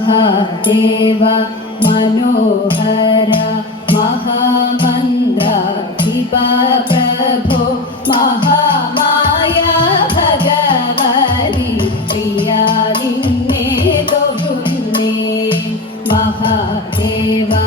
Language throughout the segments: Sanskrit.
महादेवानोहर महामन्द्रधिप प्रभो महामाया भगरि प्रियादिने तु मे महादेवा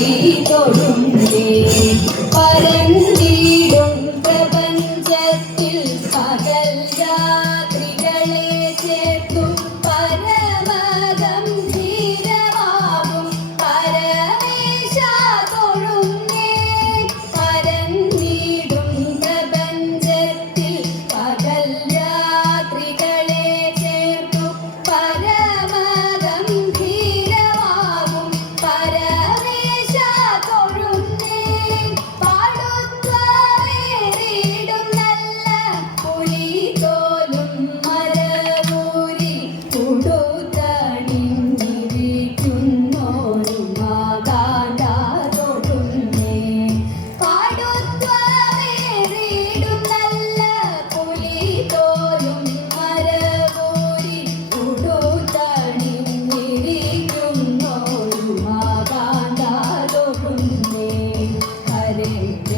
Chiquito.